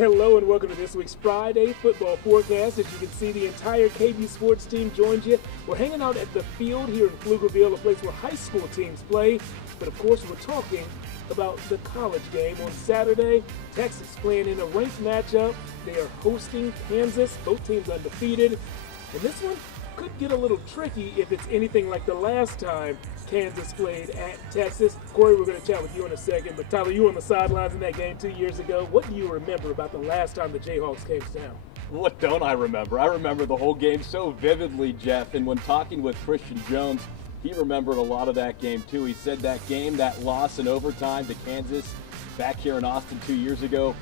Hello and welcome to this week's Friday football forecast. As you can see, the entire KVUE Sports team joins you. We're hanging out at the field here in Pflugerville, a place where high school teams play. But of course, we're talking about the college game on Saturday. Texas playing in a ranked matchup. They are hosting Kansas, both teams undefeated. And this one could get a little tricky if it's anything like the last time Kansas played at Texas. Corey, we're going to chat with you in a second, but Tyler, you were on the sidelines in that game 2 years ago. What do you remember about the last time the Jayhawks came to town? What don't I remember? I remember the whole game so vividly, Jeff, and when talking with Christian Jones, he remembered a lot of that game too. He said that game, that loss in overtime to Kansas back here in Austin 2 years ago,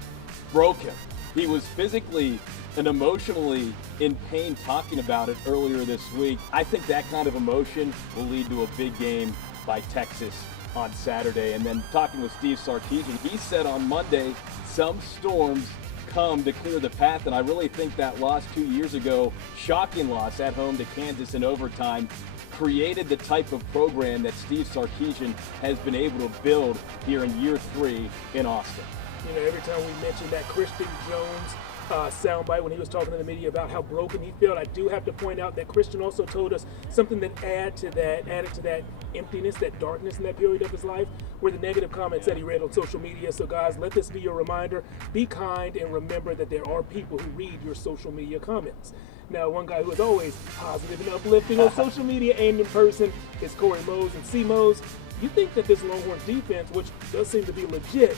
broke him. He was physically and emotionally in pain talking about it earlier this week. I think that kind of emotion will lead to a big game by Texas on Saturday. And then talking with Steve Sarkisian, he said on Monday, some storms come to clear the path, and I really think that loss 2 years ago, shocking loss at home to Kansas in overtime, created the type of program that Steve Sarkisian has been able to build here in year 3 in Austin. You know, every time we mention that Christian Jones soundbite when he was talking to the media about how broken he felt, I do have to point out that Christian also told us something that added to that emptiness, that darkness in that period of his life, were the negative comments that he read on social media. So guys, let this be your reminder. Be kind and remember that there are people who read your social media comments. Now, one guy who is always positive and uplifting on social media and in person is Corey Mose. And C. Mose, you think that this Longhorns defense, which does seem to be legit,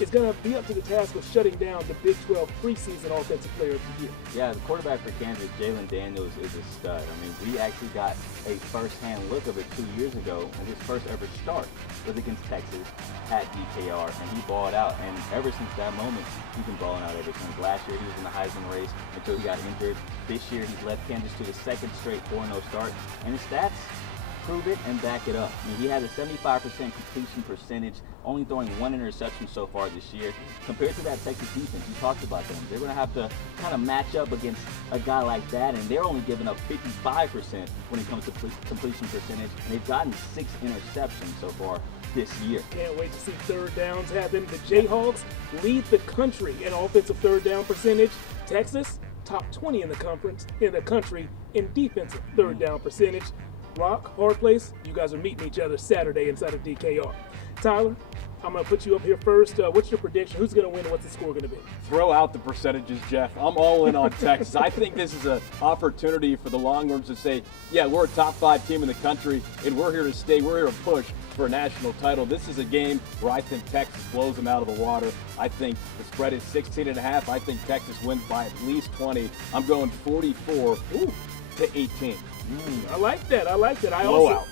is going to be up to the task of shutting down the Big 12 preseason offensive player of the year? Yeah, the quarterback for Kansas, Jalen Daniels, is a stud. I mean, we actually got a first-hand look of it 2 years ago, and his first ever start was against Texas at DKR, and he balled out. And ever since that moment, he's been balling out ever since. Last year, he was in the Heisman race until he got injured. This year, he's led Kansas to the second straight 4-0 start, and his stats prove it and back it up. I mean, he had a 75% completion percentage, only throwing 1 interception so far this year. Compared to that Texas defense, you talked about them. They're going to have to kind of match up against a guy like that, and they're only giving up 55% when it comes to completion percentage, and they've gotten 6 interceptions so far this year. Can't wait to see third downs happen. The Jayhawks lead the country in offensive third down percentage. Texas, top 20 in the country in defensive third down percentage. Rock, hard place, you guys are meeting each other Saturday inside of DKR. Tyler, I'm going to put you up here first. What's your prediction? Who's going to win and what's the score going to be? Throw out the percentages, Jeff. I'm all in on Texas. I think this is an opportunity for the Longhorns to say, yeah, we're a top 5 team in the country, and we're here to stay. We're here to push for a national title. This is a game where I think Texas blows them out of the water. I think the spread is 16.5. I think Texas wins by at least 20. I'm going 44 to 18. I like that. Blowout.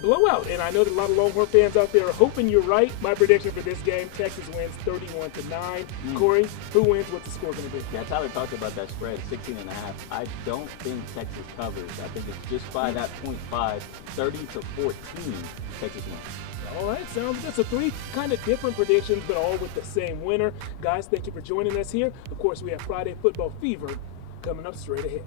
Blowout. And I know that a lot of Longhorn fans out there are hoping you're right. My prediction for this game, Texas wins 31-9. Corey, who wins? What's the score going to be? Yeah, Tyler talked about that spread, 16.5. I don't think Texas covers. I think it's just by that 0.5, 30-14, Texas wins. All right, sounds good. So 3 kind of different predictions, but all with the same winner. Guys, thank you for joining us here. Of course, we have Friday Football Fever coming up straight ahead.